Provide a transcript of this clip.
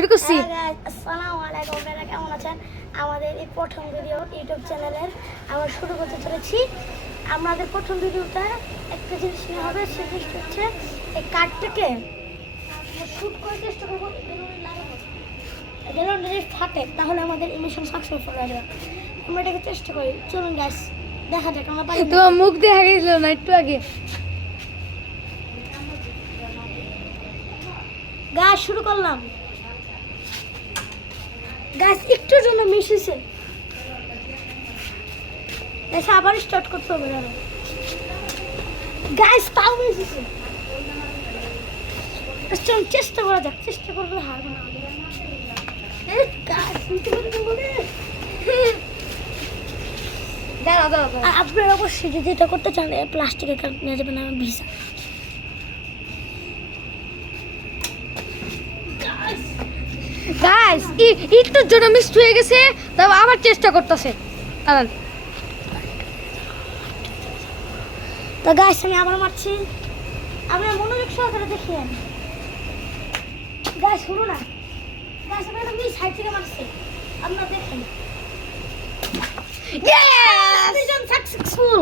শুরু করছি। আসসালামু আলাইকুম, আপনারা কেমন আছেন? আমাদের এই প্রথম ভিডিও ইউটিউব চ্যানেলের আমরা শুরু করতে চলেছি। আমাদের প্রথম ভিডিওটা একটা জিনিস নিয়ে হবে, সে জিনিসটা হচ্ছে এই কার্ডটাকে শ্যুট করে চেষ্টা করবো বেলুনটা যদি ফাটে তাহলে আমাদের মিশন সাকসেসফুল হয়ে যাবে। আমরা এটাকে চেষ্টা করি, চলুন গাইস দেখা যাক আমরা পারি। তোমার মুখ দেখা গেছিল না একটু আগে। গাছ শুরু করলাম। গাছ একটুর জন্য মিশিয়েছে, এসে আবার স্টার্ট করতে হবে। গাছ তাও মিশিয়েছে। চল চেষ্টা করা যাক, চেষ্টা করলে হার না। আপনারা অবশ্যই যদি এটা করতে চান প্লাস্টিকের কার্ড নিয়ে যাবেন, আমার ভিসা। গাইস একটুর জন্য মিস হয়ে গেছে, তবে আবার চেষ্টা করতেছে। দাঁড়ান। তো গাইস আমি আবার মারছি, আপনারা মনোযোগ সহকারে দেখেন। গাইস শুরু না, গাইস আমি একটা মিস সাইড থেকে মারছি, আপনারা দেখেন। ইয়েস! Mission successful.